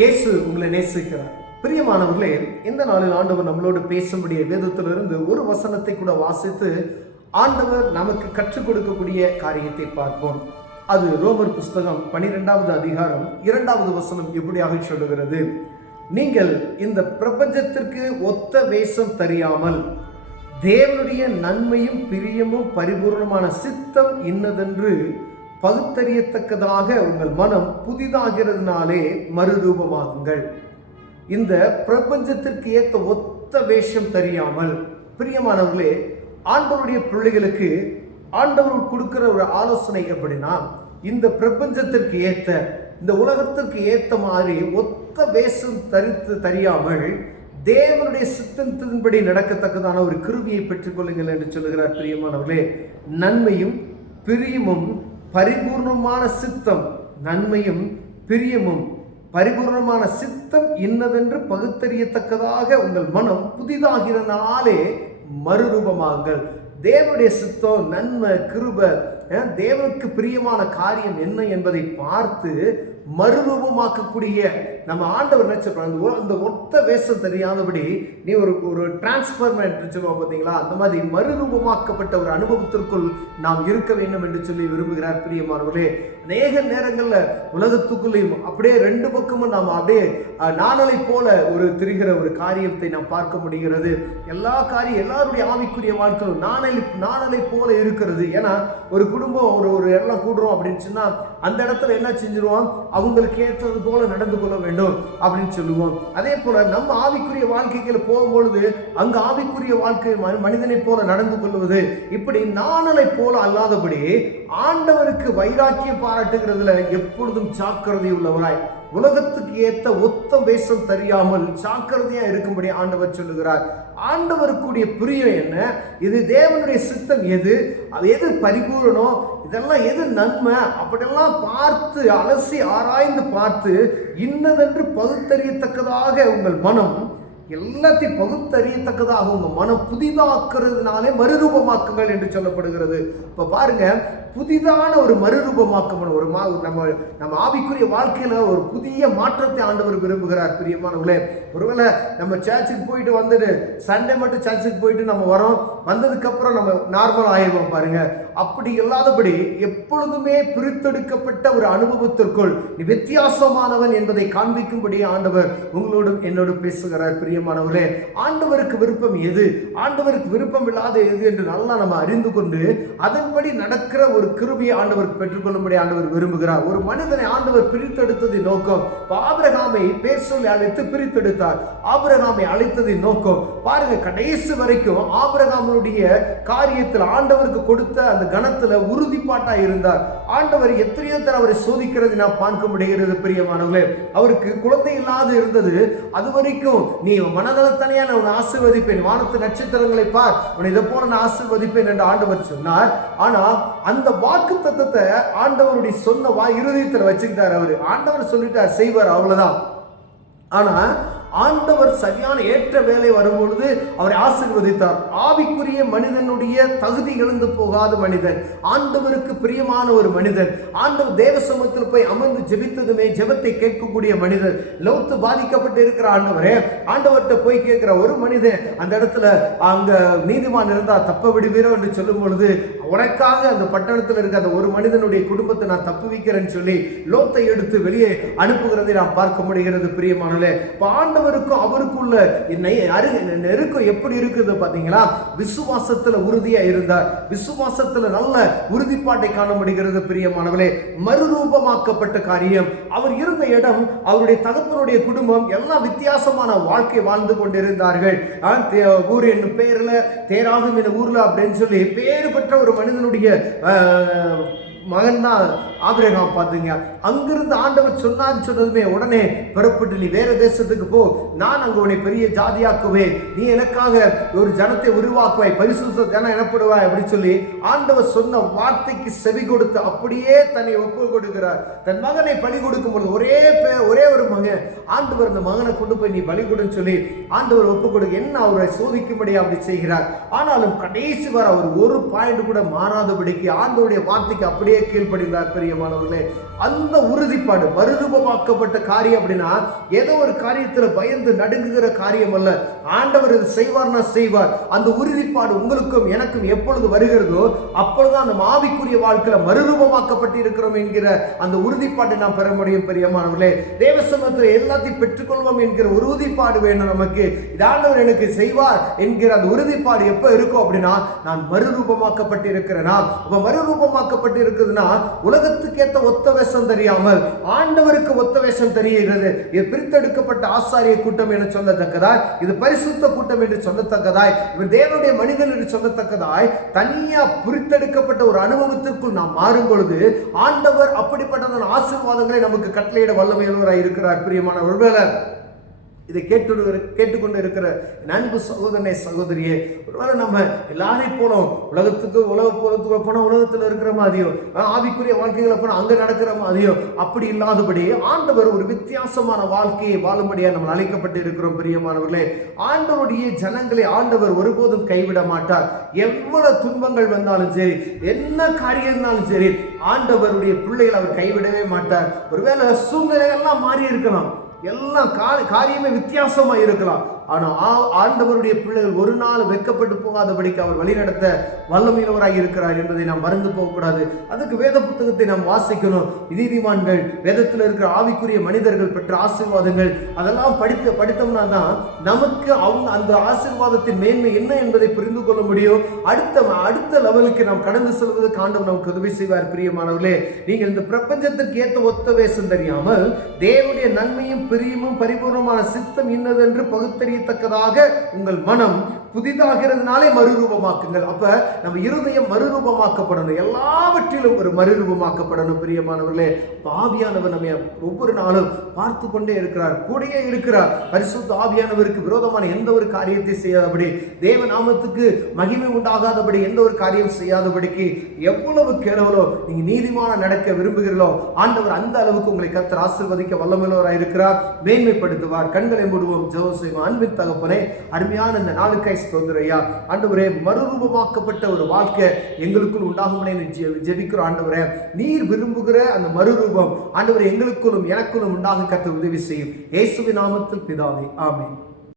இயேசு உங்களை நேசிக்கிறார். பிரியமானவர்களே, இந்த நாளில் ஆண்டவர் நம்மளோடு பேசும்படிய வேதத்திலிருந்து ஒரு வசனத்தை கூட வாசித்து ஆண்டவர் நமக்கு கற்றுக் கொடுக்கக்கூடிய காரியத்தை பார்ப்போம். அது ரோமர் புஸ்தகம் 12வது அதிகாரம் 2வது வசனம் இப்படியாக சொல்லுகிறது: நீங்கள் இந்த பிரபஞ்சத்திற்கு ஒத்த வேஷம் தெரியாமல் தேவனுடைய நன்மையும் பிரியமும் பரிபூர்ணமான சித்தம் இன்னதென்று பகுத்தறியத்தக்கதாக உங்கள் மனம் புதிதாகிறதுனாலே மறுரூபமாகுங்கள். இந்த பிரபஞ்சத்திற்கு ஏற்ற ஒத்த வேஷம் தெரியாமல், பிரியமானவர்களே, ஆண்டவருடைய பிள்ளைகளுக்கு ஆண்டவர் கொடுக்கிற ஒரு ஆலோசனை எப்படின்னா, இந்த பிரபஞ்சத்திற்கு ஏற்ற, இந்த உலகத்திற்கு ஏற்ற மாதிரி ஒத்த வேஷம் தெரியாமல் தேவனுடைய சித்தத்தின்படி நடக்கத்தக்கதான ஒரு கிருபையை பெற்றுக்கொள்ளுங்கள் என்று சொல்லுகிறார். பிரியமானவர்களே, நன்மையும் பிரியமும் பரிபூர்ணமான சித்தம், நன்மையும் பிரியமும் பரிபூர்ணமான சித்தம் இன்னதென்று பகுத்தறியத்தக்கதாக உங்கள் மனம் புதிதாகிறனாலே மறுரூபமாகுங்கள். தேவனுடைய சித்தம், நன்மை, கிருபை, தேவனுக்கு பிரியமான காரியம் என்ன என்பதை பார்த்து மறுரூபமாக்கக்கூடிய நம்ம ஆண்டவர் நினைச்ச அந்த ஒத்த வேஷம் தெரியாதபடி நீ ஒரு டிரான்ஸ்ஃபர்மெண்ட் சொல்லுவோம் பார்த்தீங்களா, அந்த மாதிரி மறுரூபமாக்கப்பட்ட ஒரு அனுபவத்திற்குள் நாம் இருக்க வேண்டும் என்று சொல்லி விரும்புகிறார். பிரியமானவர்களே, அநேக நேரங்களில் உலகத்துக்குள்ளேயும் அப்படியே ரெண்டு பக்கமும் நாம் அப்படியே நாணலை போல ஒரு திரிகிற ஒரு காரியத்தை நாம் பார்க்க முடிகிறது. எல்லாருடைய ஆவிக்குரிய வாழ்க்கையும் நாணலை போல இருக்கிறது. ஏன்னா ஒரு குடும்பம் ஒரு எல்லாம் கூடுறோம் அப்படின்னு சொன்னா அந்த இடத்துல என்ன செஞ்சிருவோம், அவங்களுக்கு ஏற்றது போல நடந்து கொள்ள வேண்டும் அப்படின்னு சொல்லுவோம். அதே போல நம்ம ஆவிக்குரிய வாழ்க்கைகளை போகும்பொழுது அங்கு ஆவிக்குரிய வாழ்க்கை மனிதனை போல நடந்து கொள்வது, இப்படி நாணலை போல அல்லாதபடி ஆண்டவருக்கு வைராக்கியம் பாராட்டுகிறதுல எப்பொழுதும் ஜாக்கிரதை உள்ளவராய், உலகத்துக்கு ஏற்ற ஒத்த வேஷம் தெரியாமல் ஜாக்கிரதையா இருக்கும்படி ஆண்டவர் சொல்லுகிறார். ஆண்டவருக்குரிய பிரியம் என்ன, இது தேவனுடைய சித்தம் எது, அது எது பரிபூரணம், இதெல்லாம் எது நன்மை, அப்படியெல்லாம் பார்த்து அலசி ஆராய்ந்து பார்த்து இன்னதென்று பகுத்தறியத்தக்கதாக உங்கள் மனம், எல்லாத்தையும் பகுத்தறியத்தக்கதாக உங்க மனம் புதிதாக்குறதுனாலே மறுரூபமாக்குங்கள் என்று சொல்லப்படுகிறது. இப்ப பாருங்க, புதிதான ஒரு மறுரூபமாக்கணும். நம்ம ஆவிக்குரிய வாழ்க்கையில ஒரு புதிய மாற்றத்தை ஆண்டவர் விரும்புகிறார். பிரியமானவர்களே, ஒருவேளை நம்ம சர்ச்சுக்கு போயிட்டு வந்துட்டு சண்டே மட்டும் சர்ச்சுக்கு போயிட்டு நம்ம வரோம், வந்ததுக்கு அப்புறம் நம்ம நார்மல் ஆயிடுவோம். பாருங்க, அப்படி இல்லாதபடி எப்பொழுதுமே பிரித்தெடுக்கப்பட்ட ஒரு அனுபவத்திற்குள் நீ வித்தியாசமானவன் என்பதை காண்பிக்கும்படி ஆண்டவர் உங்களோடும் என்னோடு பேசுகிறார். பிரியமானவர்களே, ஆண்டவருக்கு விருப்பம் எது, ஆண்டவருக்கு விருப்பம் இல்லாத எது என்று நல்லா நம்ம அறிந்து கொண்டு அதன்படி நடக்கிற ஒரு கிருபையை ஆண்டவர் பெற்றுக்கொள்ளும்படி ஆண்டவர் விரும்புகிறார். ஒரு மனிதனை ஆண்டவர் பிரித்தெடுத்ததின் நோக்கம், ஆபிரகாமை பேர் சொல்லி அழைத்து பிரித்தெடுத்தார். ஆபிரகாமை அழைத்ததின் நோக்கம் பாருங்க, கடைசி வரைக்கும் ஆபிரகாமுடைய காரியத்தில் ஆண்டவருக்கு கொடுத்த அந்த கணத்துல உறுதிப்பாட்டா இருந்தார். ஆண்டவர் எத்தனையோ தர அவரை சோதிக்கிறது நாம் பார்க்க முடிகிறது. பிரியமானவர்களே, அவருக்கு குழந்தை இல்லாத இருந்தது. அது வரைக்கும் நீ மனதளத்தனையா நான் உன்னை ஆசீர்வதிப்பேன், வானத்து நட்சத்திரங்களை பார், உன்னை இதை போல நான் ஆசீர்வதிப்பேன் என்று ஆண்டவர் சொன்னார். ஆனா அந்த வாக்கு தத்தத்தை ஆண்டவருடைய சொன்ன இருதயத்தில் வச்சுக்கிட்டார். அவரு ஆண்டவர் சொல்லிட்டார், செய்வார், அவ்வளவுதான். ஆனா ஆண்டவர் சரியான ஏற்ற வேலை வரும்பொழுது அவரை ஆசீர்வதித்தார். ஆவிக்குரிய மனிதனுடைய தகுதி இழந்து போகாத மனிதன், ஆண்டவருக்கு பிரியமான ஒரு மனிதன், ஆண்டவர் தேவ சமூகத்தில் போய் அமர்ந்து ஜெபித்ததுமே ஜெபத்தை கேட்கக்கூடிய மனிதன், லோத்து பாதிக்கப்பட்டு இருக்கிற ஆண்டவர்கிட்ட போய் கேட்கிற ஒரு மனிதன், அந்த இடத்துல அங்க நீதிமான் இருந்தா தப்ப விடுவீரோ என்று சொல்லும் பொழுது, உனக்காக அந்த பட்டணத்தில் இருக்க அந்த ஒரு மனிதனுடைய குடும்பத்தை நான் தப்பு வைக்கிறேன்னு சொல்லி லோத்தை எடுத்து வெளியே அனுப்புகிறதை நாம் பார்க்க முடிகிறது. பிரியமானவர்களே, ஆண்டவருக்கும் அவருக்குள்ள நெருக்கம் எப்படி இருக்குது பாத்தீங்களா? விசுவாசத்துல உறுதியா இருந்தார், விசுவாசத்துல நல்ல உறுதிப்பாட்டை காண முடிகிறது. பிரியமானவர்களே, மறுரூபமாக்கப்பட்ட காரியம். அவர் இருந்த இடம், அவருடைய தகப்பனுடைய குடும்பம் எல்லாம் வித்தியாசமான வாழ்க்கை வாழ்ந்து கொண்டிருந்தார்கள். ஊர் என்னும் பெயர்ல தேராகும் என்ற ஊர்ல அப்படின்னு சொல்லி பேறு பெற்ற ஒரு மனிதனுடைய மகன் தான் ஆபிரகாம். பார்த்தீங்க, அங்கிருந்து ஆண்டவர் சொன்னதுமே உடனே புறப்பட்டு நீ வேற தேசத்துக்கு போ, நான் அங்கு உன்னை பெரிய ஜாதியாக்குவேன், நீ எனக்காக ஒரு ஜனத்தை உருவாக்குவாய், பரிசுத்த ஜனம் எனப்படுவாய் அப்படி சொல்லி ஆண்டவர் சொன்ன வார்த்தைக்கு செவி கொடுத்து அப்படியே தன்னை ஒப்பு கொடுக்கிறார். தன் மகனை பலி கொடுக்கும் பொழுது ஒரே ஒரு மகன், ஆண்டவர் அந்த மகனை கொண்டு போய் நீ பலி கொடுன்னு சொல்லி ஆண்டவர் ஒப்பு கொடுக்க என்ன அவரை சோதிக்கும்படி அப்படி செய்கிறார். ஆனாலும் கடைசி வர அவர் ஒரு பாயிண்ட் கூட மாறாதபடிக்கு ஆண்டவருடைய வார்த்தைக்கு அப்படியே கீழ்ப்படிந்தார். பிரியமானவர்களே, அந்த உறுதிப்பாடு மறுரூபமாக்கப்பட்ட காரியம் அப்படின்னா ஏதோ ஒரு காரியத்துல பயந்து நடுங்குகிற காரியம் அல்ல. ஆண்டவர் இது செய்வார்னா செய்வார். அந்த உறுதிப்பாடு உங்களுக்கும் எனக்கும் எப்பொழுது வருகிறதோ அப்பொழுதுதான் அந்த ஆவிக்குரிய வாழ்க்கையில மறுரூபமாக்கப்பட்டு இருக்கிறோம் என்கிற அந்த உறுதிப்பாட்டை நாம் பெற முடியும். பிரியமானவர்களே, தேவ சமூகத்தில் எல்லாத்தையும் பெற்றுக்கொள்வோம் என்கிற உறுதிப்பாடு வேணும் நமக்கு. இது ஆண்டவர் எனக்கு செய்வார் என்கிற அந்த உறுதிப்பாடு எப்ப இருக்கும் அப்படின்னா நான் மறுரூபமாக்கப்பட்டு இருக்கிறேனா. அப்ப மறுரூபமாக்கப்பட்டு இருக்குதுன்னா உலகத்துக்கு ஏற்ற ஒத்த வேஷம் தெரியாமல் ஆண்டவருக்கு ஒத்த வேஷம் தெரிகிறது. இது பிரித்தெடுக்கப்பட்ட ஆசாரிய கூட்டம் என்று சொல்லத்தக்கதாய், இது பரிசுத்த கூட்டம் என்று சொல்லத்தக்கதாய், இவர் தேவனுடைய மனிதன் என்று சொல்லத்தக்கதாய் தனியா பிரித்தெடுக்கப்பட்ட ஒரு அனுபவத்திற்குள் நாம் மாறும் பொழுது ஆண்டவர் அப்படிப்பட்ட ஆசீர்வாதங்களை நமக்கு கட்டளையிட வல்லமையுள்ளவராய் இருக்கிறார். பிரியமானவர்களே, இதை கேட்டுக்கொண்டு இருக்கிற அன்பு சகோதரனே சகோதரியே, ஒருவேளை நம்ம எல்லாரையும் போனோம் உலகத்துக்கு போனோம், உலகத்தில் இருக்கிற மாதிரியும் ஆவிக்குரிய வாழ்க்கைகளை போனோம் அங்க நடக்கிற மாதிரியும் அப்படி இல்லாதபடி ஆண்டவர் ஒரு வித்தியாசமான வாழ்க்கையை வாழும்படியாக நம்ம அழைக்கப்பட்டு இருக்கிறோம். பிரியமானவர்களே, ஆண்டவருடைய ஜனங்களை ஆண்டவர் ஒருபோதும் கைவிட மாட்டார். எவ்வளவு துன்பங்கள் வந்தாலும் சரி, என்ன காரியம் இருந்தாலும் சரி, ஆண்டவருடைய பிள்ளைகள் அவர் கைவிடவே மாட்டார். ஒருவேளை சூழ்நிலைகள்லாம் மாறி இருக்கலாம், எல்லாம் காரியமே வித்தியாசமா இருக்கலாம், ஆனா ஆண்டவருடைய பிள்ளைகள் ஒரு நாள் வெட்கப்பட்டு போகாதபடிக்கு அவர் வழிநடத்த வல்லமையுள்ளவராக இருக்கிறார் என்பதை நாம் மறந்து போகக்கூடாது. அதுக்கு வேத புத்தகத்தை நாம் வாசிக்கணும். நீதிமான்கள், வேதத்தில் இருக்கிற ஆவிக்குரிய மனிதர்கள் பெற்ற ஆசீர்வாதங்கள் அதெல்லாம் படித்தோம்னா தான் நமக்கு அவங்க அந்த ஆசீர்வாதத்தின் மேன்மை என்ன என்பதை புரிந்து கொள்ள முடியும். அடுத்த லெவலுக்கு நாம் கடந்து செல்வதற்கு ஆண்டவர் நமக்கு உதவி செய்வார். பிரியமானவர்களே, நீங்கள் இந்த பிரபஞ்சத்திற்கு ஏற்ற ஒத்த வேஷம் தெரியாமல் தேவனுடைய நன்மையும் பிரியமும் பரிபூர்ணமான சித்தம் இன்னதென்று பகுத்தறியத்தக்கதாக உங்கள் மனம் புதிதாகிறதுனாலே மறுரூபமாக்குங்கள். அப்ப நம்ம இருதயம் மறுரூபமாக்கப்படணும், எல்லாவற்றிலும் ஒரு மறுரூபமாக்கப்படணும். பிரியமானவர்களே, ஆவியானவர் நம்ம ஒவ்வொரு நாளும் பார்த்து கொண்டே இருக்கிறார், கூடயே இருக்கிறார். பரிசுத்த ஆவியானவருக்கு விரோதமான எந்த ஒரு காரியத்தை செய்யாதபடி, தேவ நாமத்துக்கு மகிமை உண்டாகாதபடி எந்த ஒரு காரியம் செய்யாதபடிக்கு எவ்வளவு கேளவளோ நீங்க நீதிமான நடக்க விரும்புகிறீர்களோ ஆண்டவர் அந்த அளவுக்கு உங்களை கர்த்தர் ஆசீர்வதிக்க வல்லமையுள்ளவராய் இருக்கிறார், மேன்மைப்படுத்துவார். கண்களை மூடுவோம், ஜெபம் செய்வோம். அன்பின் தகப்பனே, அருமையான இந்த நாளுக்காய் ஸ்தோத்திரையா. ஆண்டவரே, மறுரூபமாக்கப்பட்ட ஒரு வாழ்க்கை எங்களுக்குள் உண்டாகும்படி ஜெபிக்கிறோம். ஆண்டவரே, நீர் விரும்புகிற அந்த மறுரூபம் ஆண்டவரே எங்களுக்குள்ளும் எனக்குள்ளும் உண்டாக கர்த்தர் உதவி செய்யும். இயேசுவின் நாமத்தில் பிதாவே, ஆமென்.